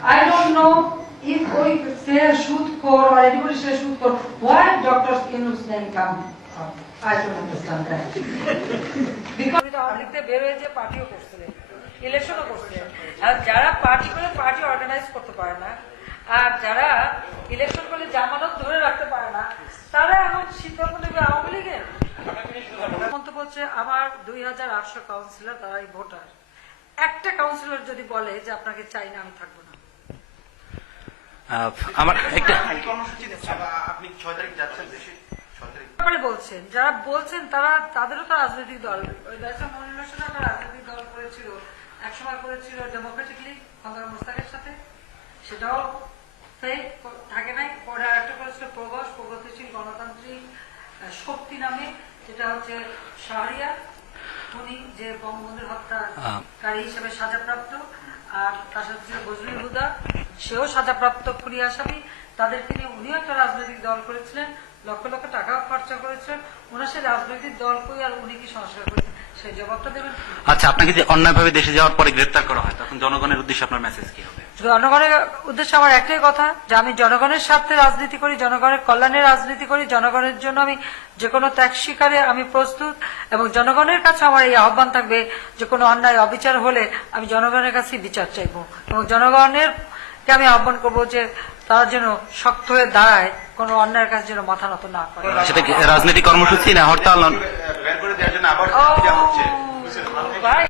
I don't know if we say shoot for or anybody say shoot for. Why Dr. Inus name come? I don't understand that. Because লিখতে বের হয়ে যে পার্টিও করছিলেন, ইলেকশনও করছিলেন, আর যারা party করে পার্টি অর্গানাইজ করতে পারে না, আর যারা ইলেকশন করলে জামানত ধরে রাখতে পারে না, তারা এখন সিদ্ধান্ত নেবে আওয়ামী লীগের। মন্তব্য হচ্ছে আমার 2800 কাউন্সিলর, তারাই ভোটার। একটা কাউন্সিলর যদি বলে যে আপনাকে চাই না, আমি থাকবো না। আমার একটা বলছেন যারা বলছেন তারা, তাদেরও তো রাজনৈতিক দল, রাজনৈতিক দল করেছিল, একসময় করেছিল ডেমোক্রেটিকলি খন্দকার মোস্তাকের সাথে, সেটাও থাকে নাই। পরে আরেকটা করেছিল প্রগতিশীল গণতান্ত্রিক শক্তি নামে, যেটা হচ্ছে শাহরিয়ার, উনি যে বঙ্গবন্ধুর হত্যাকারী হিসেবে সাজাপ্রাপ্ত, আর তার সাথে ছিল বজলুল হুদা, সেও সাজাপ্রাপ্ত খুনি আসামি। তাদেরকে নিয়ে উনিও একটা রাজনৈতিক দল করেছিলেন, লক্ষ লক্ষ টাকাও খরচা করেছিলেন। ওনার সেই রাজনৈতিক দল কই আর উনি কি সংস্কার করেছেন, সেই জবাবটা দেবেন। আচ্ছা, আপনাকে যে অন্যায়ভাবে দেশে যাওয়ার পরে গ্রেফতার করা হয়, তখন জনগণের উদ্দেশ্যে আপনার মেসেজ কি হবে? জনগণের উদ্দেশ্যে আমার একটাই কথা, যে আমি জনগণের স্বার্থে রাজনীতি করি, জনগণের কল্যাণে রাজনীতি করি, জনগণের জন্য আমি যে কোনো ত্যাগ স্বীকারে আমি প্রস্তুত, এবং জনগণের কাছে আমার এই আহ্বান থাকবে যে কোনো অন্যায় অবিচার হলে আমি জনগণের কাছে বিচার চাইব, এবং জনগণের কে আমি আহ্বান করবো যে তারা যেন শক্ত হয়ে দাঁড়ায়, কোনো অন্যায়ের কাছে যেন মাথা নত না করে। সেটা কি রাজনৈতিক কর্মসূচি না হরতাল? ভাই